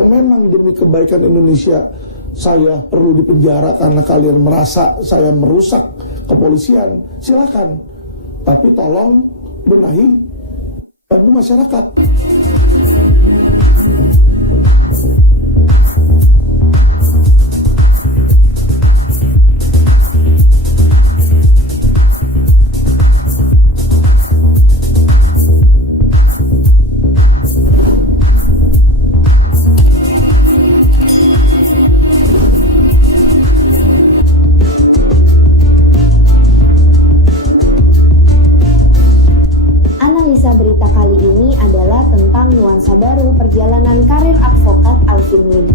Memang demi kebaikan Indonesia saya perlu dipenjara karena kalian merasa saya merusak kepolisian, silakan. Tapi tolong benahi bantu masyarakat. Analisa berita kali ini adalah tentang nuansa baru perjalanan karir advokat Alvin Lim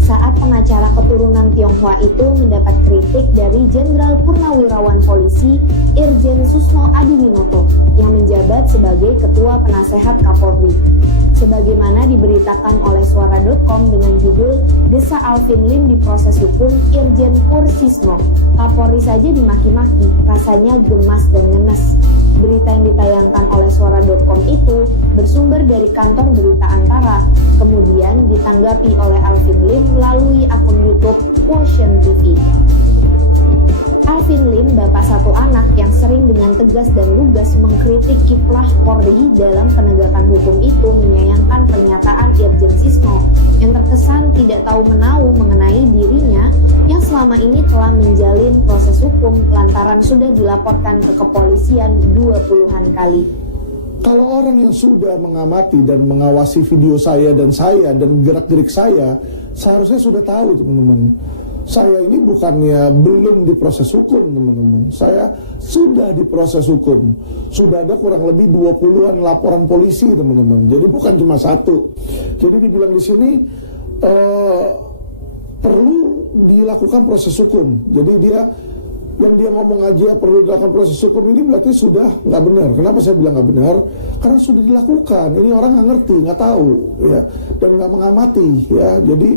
saat pengacara keturunan Tionghoa itu mendapat kritik dari Jenderal Purnawirawan Polisi Irjen Susno Adiwinoto yang menjabat sebagai Ketua Penasehat Kapolri. Sebagaimana diberitakan oleh Suara.com dengan judul "Desa Alvin Lim diproses hukum Irjen Pur Sisno, Kapolri saja dimaki-maki, rasanya gemas dan ngenes." Berita yang ditayangkan oleh Suara.com itu bersumber dari kantor berita Antara, kemudian ditanggapi oleh Alvin Lim melalui akun YouTube Quotient TV. Alvin Lim, bapak satu anak yang sering dengan tegas dan lugas mengkritik kiprah Polri dalam penegakan hukum itu, menyayangkan pernyataan Irjen Sisno yang terkesan tidak tahu menau mengenai dirinya yang selama ini telah menjalin proses hukum lantaran sudah dilaporkan ke kepolisian 20-an kali. Kalau orang yang sudah mengamati dan mengawasi video saya dan gerak-gerik saya, seharusnya sudah tahu, teman-teman. Saya ini bukannya belum diproses hukum, teman-teman. Saya sudah diproses hukum. Sudah ada kurang lebih 20-an laporan polisi, teman-teman. Jadi bukan cuma satu. Jadi dibilang di sini perlu dilakukan proses hukum. Jadi dia ngomong aja perlu dilakukan proses hukum, ini berarti sudah nggak benar. Kenapa saya bilang nggak benar? Karena sudah dilakukan. Ini orang nggak ngerti, nggak tahu, ya, dan nggak mengamati, ya. Jadi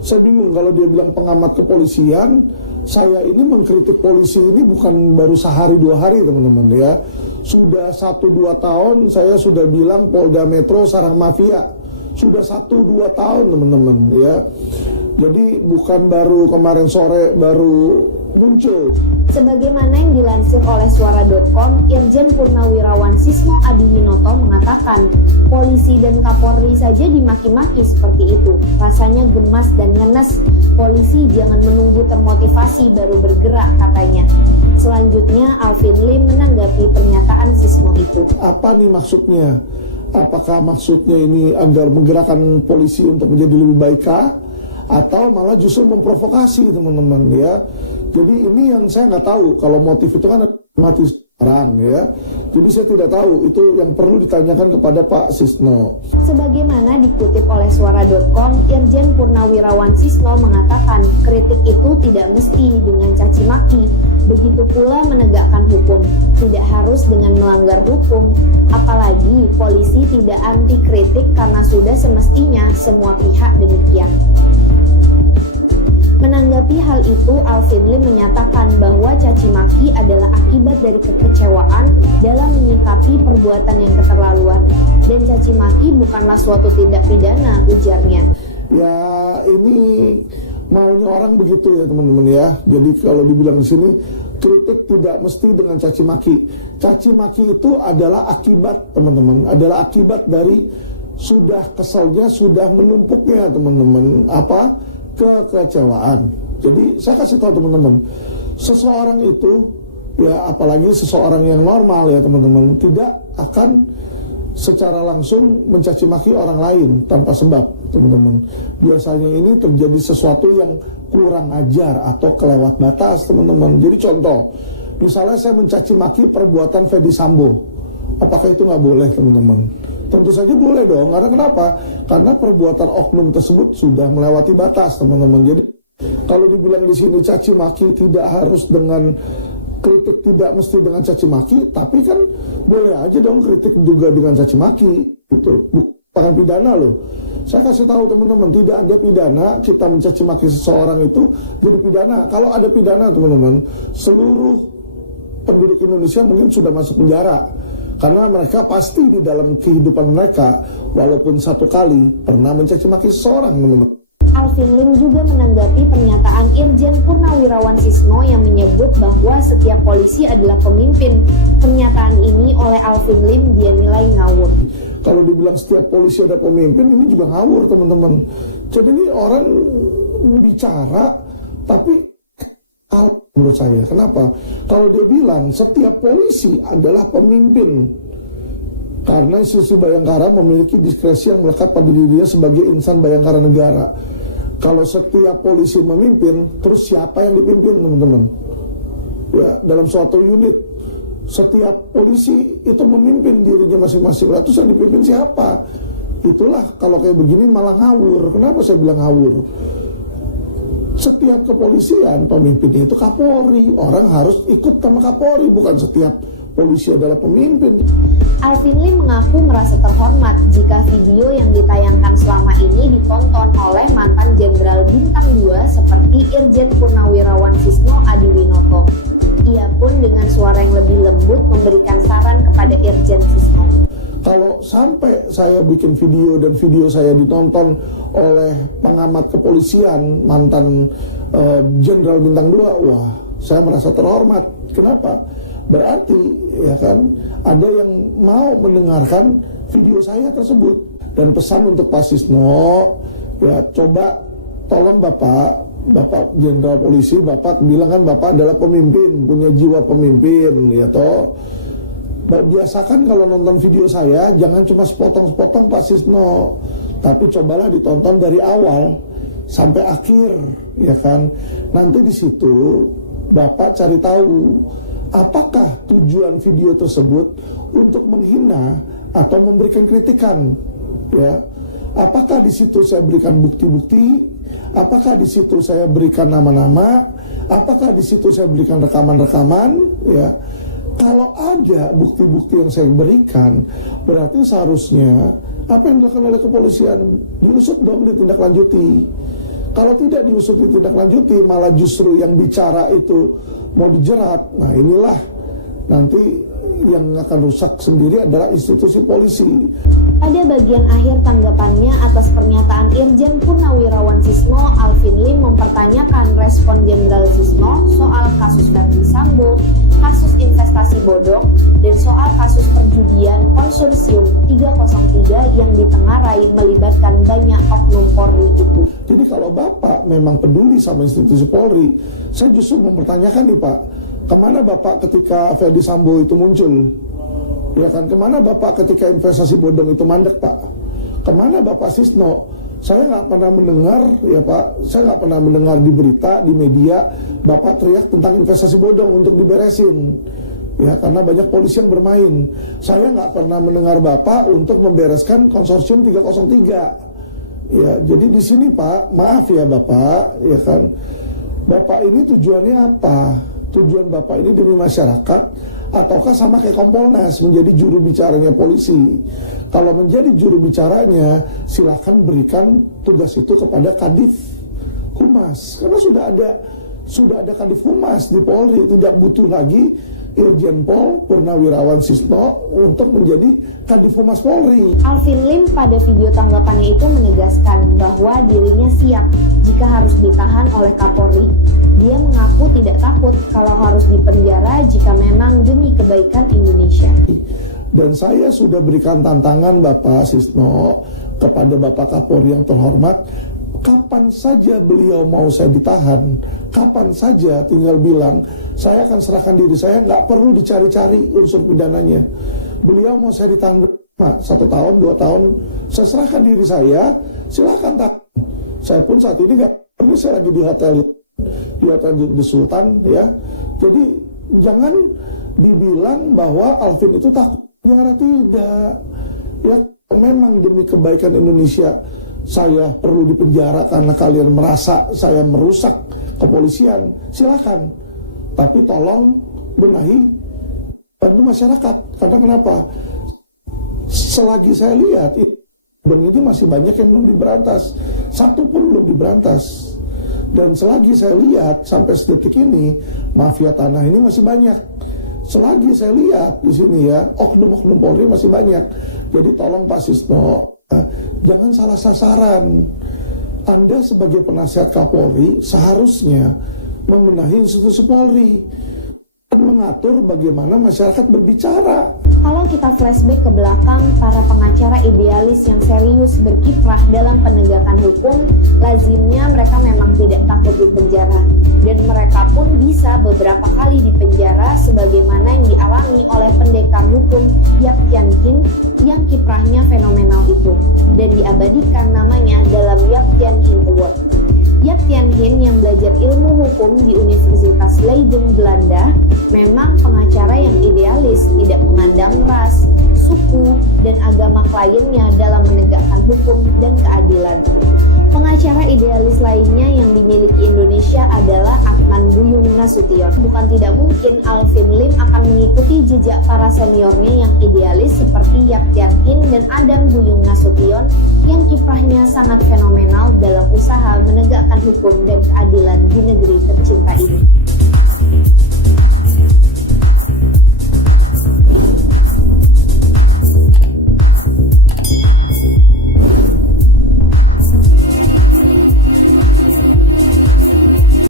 saya bingung kalau dia bilang pengamat kepolisian. Saya ini mengkritik polisi ini bukan baru sehari dua hari, teman-teman, ya. Sudah 1-2 tahun saya sudah bilang Polda Metro sarang mafia. Sudah 1-2 tahun, teman-teman, ya. Jadi bukan baru kemarin sore baru muncul. Sebagaimana yang dilansir oleh Suara.com, Irjen Purnawirawan Sisno Adiwinoto mengatakan, polisi dan Kapolri saja dimaki-maki seperti itu. Rasanya gemas dan ngenes. Polisi jangan menunggu termotivasi baru bergerak, katanya. Selanjutnya, Alvin Lim menanggapi pernyataan Sisno itu. Apa nih maksudnya? Apakah maksudnya ini agar menggerakkan polisi untuk menjadi lebih baikkah? Atau malah justru memprovokasi, teman-teman, ya. Jadi ini yang saya nggak tahu. Kalau motif itu kan mati sekarang, ya. Jadi saya tidak tahu. Itu yang perlu ditanyakan kepada Pak Sisno. Sebagaimana dikutip oleh Suara.com, Irjen Purnawirawan Sisno mengatakan kritik itu tidak mesti dengan caci maki. Begitu pula menegakkan hukum, tidak harus dengan melanggar hukum. Apalagi polisi tidak anti kritik karena sudah semestinya semua pihak demikian. Menanggapi hal itu, Alvin Lim menyatakan bahwa caci maki adalah akibat dari kekecewaan dalam menyikapi perbuatan yang keterlaluan. Dan caci maki bukanlah suatu tindak pidana, ujarnya. Ya, ini maunya orang begitu, ya, teman-teman, ya. Jadi kalau dibilang di sini kritik tidak mesti dengan caci maki. Caci maki itu adalah akibat, teman-teman, adalah akibat dari sudah kesalnya, sudah menumpuknya, teman-teman, kekecewaan. Jadi saya kasih tahu teman-teman, seseorang itu, ya, apalagi seseorang yang normal, ya, teman-teman, tidak akan secara langsung mencaci maki orang lain tanpa sebab, teman-teman. Biasanya ini terjadi sesuatu yang kurang ajar atau kelewat batas, teman-teman. Jadi contoh, misalnya saya mencaci maki perbuatan Fedy Sambo, apakah itu nggak boleh, teman-teman? Tentu saja boleh dong. Karena kenapa? Karena perbuatan oknum tersebut sudah melewati batas, teman-teman. Jadi kalau dibilang di sini caci maki tidak harus dengan kritik, tidak mesti dengan caci maki, tapi kan boleh aja dong kritik juga dengan caci maki. Itu bukan pidana loh. Saya kasih tahu teman-teman, tidak ada pidana kita mencaci maki seseorang itu jadi pidana. Kalau ada pidana, teman-teman, seluruh penduduk Indonesia mungkin sudah masuk penjara. Karena mereka pasti di dalam kehidupan mereka, walaupun satu kali, pernah mencaci maki seseorang, teman-teman. Alvin Lim juga menanggapi pernyataan Irjen Purnawirawan Sisno yang menyebut bahwa setiap polisi adalah pemimpin. Pernyataan ini oleh Alvin Lim dia nilai ngawur. Kalau dibilang setiap polisi ada pemimpin, ini juga ngawur, teman-teman. Jadi ini orang bicara, tapi menurut saya, kenapa? Kalau dia bilang setiap polisi adalah pemimpin, karena institusi Bayangkara memiliki diskresi yang melekat pada dirinya sebagai insan Bayangkara negara. Kalau setiap polisi memimpin, terus siapa yang dipimpin, teman-teman? Ya, dalam suatu unit, setiap polisi itu memimpin dirinya masing-masing. Lalu terus yang dipimpin siapa? Itulah kalau kayak begini malah ngawur. Kenapa saya bilang ngawur? Setiap kepolisian pemimpinnya itu Kapolri. Orang harus ikut sama Kapolri, bukan setiap polisi adalah pemimpin. Alvin Lim mengaku merasa terhormat jika video yang ditayangkan selama ini ditonton oleh mantan Jenderal Bintang 2 seperti Irjen Purnawirawan Sisno Adiwinoto. Ia pun dengan suara yang lebih lembut memberikan saran kepada Irjen Sisno. Kalau sampai saya bikin video dan video saya ditonton oleh pengamat kepolisian mantan Jenderal Bintang 2, wah, saya merasa terhormat. Kenapa? Berarti ya kan ada yang mau mendengarkan video saya tersebut. Dan pesan untuk Pak Sisno, ya coba tolong Bapak Jenderal Polisi, Bapak bilang kan Bapak adalah pemimpin, punya jiwa pemimpin, ya toh. Biasakan kalau nonton video saya jangan cuma sepotong-sepotong Pak Sisno, tapi cobalah ditonton dari awal sampai akhir, ya kan. Nanti di situ Bapak cari tahu apakah tujuan video tersebut untuk menghina atau memberikan kritikan, ya. Apakah di situ saya berikan bukti-bukti? Apakah di situ saya berikan nama-nama? Apakah di situ saya berikan rekaman-rekaman, ya? Kalau ada bukti-bukti yang saya berikan, berarti seharusnya apa yang dilakukan oleh kepolisian diusut dong, ditindaklanjuti. Kalau tidak diusut ditindaklanjuti, malah justru yang bicara itu mau dijerat. Nah inilah nanti yang akan rusak sendiri adalah institusi polisi. Pada bagian akhir tanggapannya atas pernyataan Irjen Purnawirawan Sisno, Alvin Lim mempertanyakan respon Jenderal Sisno soal kasus Verdi Sambo, kasus investasi bodong, dan soal kasus perjudian konsorsium 303 yang ditengarai melibatkan banyak oknum Polri itu. Jadi kalau Bapak memang peduli sama institusi Polri, saya justru mempertanyakan nih Pak, kemana Bapak ketika Verdi Sambo itu muncul? Ya kan, kemana Bapak ketika investasi bodong itu mandek Pak? Kemana Bapak Sisno? Saya nggak pernah mendengar, ya Pak, saya nggak pernah mendengar di berita, di media, Bapak teriak tentang investasi bodong untuk diberesin. Ya, karena banyak polisi yang bermain. Saya nggak pernah mendengar Bapak untuk membereskan konsorsium 303. Ya, jadi di sini Pak, maaf ya Bapak, ya kan, Bapak ini tujuannya apa? Tujuan Bapak ini demi masyarakat, ataukah sama kayak Kompolnas menjadi juru bicaranya polisi? Kalau menjadi juru bicaranya, silakan berikan tugas itu kepada Kadif Humas, karena sudah ada Kadif Humas di Polri, tidak butuh lagi Irjen Pol Purnawirawan Sisno untuk menjadi Kadif Humas Polri. Alvin Lim pada video tanggapannya itu menegaskan bahwa dirinya siap jika harus ditahan oleh Kapolri. Dia mengaku tidak takut kalau harus dipenjara jika memang demi kebaikan Indonesia. Dan saya sudah berikan tantangan Bapak Sisno kepada Bapak Kapolri yang terhormat, kapan saja beliau mau saya ditahan, kapan saja tinggal bilang, saya akan serahkan diri saya, nggak perlu dicari-cari unsur pidananya. Beliau mau saya ditahan 1 tahun, 2 tahun, saya serahkan diri saya, silahkan tahan. Saya pun saat ini nggak perlu, saya lagi di hotel di Sultan, ya. Jadi jangan dibilang bahwa Alvin itu takut penjara, tidak. Ya memang demi kebaikan Indonesia saya perlu dipenjara karena kalian merasa saya merusak kepolisian, silakan. Tapi tolong benahi, bantu masyarakat. Karena kenapa? Selagi saya lihat, dan ini masih banyak yang belum diberantas, satu pun belum diberantas. Dan selagi saya lihat sampai sedetik ini, mafia tanah ini masih banyak. selagi saya lihat di sini ya, oknum-oknum Polri masih banyak. Jadi tolong Pak Sisno, jangan salah sasaran. Anda sebagai penasihat Kapolri seharusnya membenahi institusi Polri, mengatur bagaimana masyarakat berbicara. Kalau kita flashback ke belakang, para pengacara idealis yang serius berkiprah dalam penegakan hukum, lazimnya mereka memang tidak takut dipenjara. Dan mereka pun bisa beberapa kali dipenjara sebagaimana yang dialami oleh pendekar hukum Yap Tian Hin yang kiprahnya fenomenal itu, dan diabadikan namanya dalam Yap Tian Hin Award. Yap Tian Hin yang belajar ilmu hukum di Universitas Leiden, Belanda, memang pengacara yang idealis, tidak memandang ras, suku, dan agama kliennya dalam menegakkan hukum dan keadilan. Pengacara idealis lainnya yang dimiliki Indonesia adalah Adnan Buyung Nasution. Bukan tidak mungkin Alvin Lim akan mengikuti jejak para seniornya yang idealis seperti Yap Tian Hin dan Adam Buyung Nasution yang kiprahnya sangat fenomenal dalam usaha menegakkan hukum dan